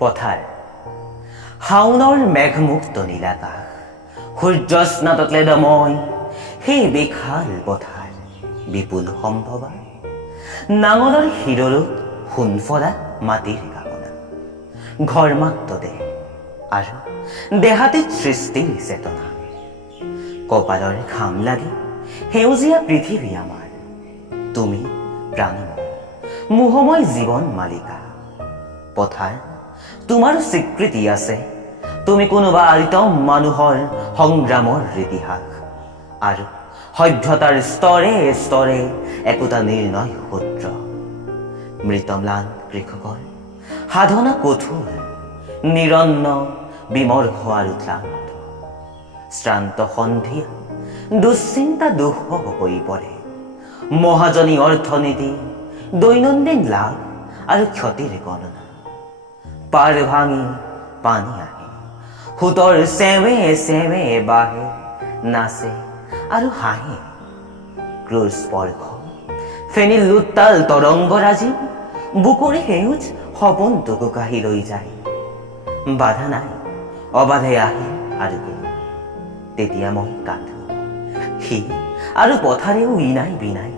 পথাৰ শাওনৰ মেঘমুক্ত নীলাকাশ সূৰ্যস্নাতলে দময় সেই বিশাল পথাৰ বিপুল সম্ভৱা নাঙলৰ শিৰলত সোণফলা মাটিৰ কামনা ঘৰ মাত্ৰ দেহ আৰু দেহাতীত সৃষ্টিৰ চেতনা কপালৰ ঘাম লাগি সেউজীয়া পৃথিৱী আমাৰ তুমি প্ৰাণময় মোহময় জীৱন মালিকা পথাৰ তোমাৰ স্বীকৃতি আছে তুমি কোনোবা আইতম মানুহৰ সংগ্ৰামৰ ইতিহাস আৰু সভ্যতাৰ স্তৰে স্তৰে একোটা নিৰ্ণয় সূত্ৰ মৃতম্লান কৃষকৰ সাধনা কঠোৰ নিৰন্ন বিমৰ্ষ আৰু ক্লান্ত শ্ৰান্ত সন্ধিয়া দুশ্চিন্তা দুঃসহ হৈ পৰে মহাজনী অৰ্থনীতি দৈনন্দিন লাভ আৰু ক্ষতিৰ গণনা পাৰ ভাঙি পানী আহে সুতৰ চেৱে চেৱে বাঢ়ে নাচে আৰু হাঁহে ক্ৰূৰ স্পৰ্শ ফেনী লুট্টাল তৰংগৰাজি বুকুৰি সেউজ সপোনটোকো কাঢ়ি লৈ যায় বাধা নাই অবাধে আহে আৰু গৈ তেতিয়া মই কাঁদো সি আৰু পথাৰেও ইনাই বিনাই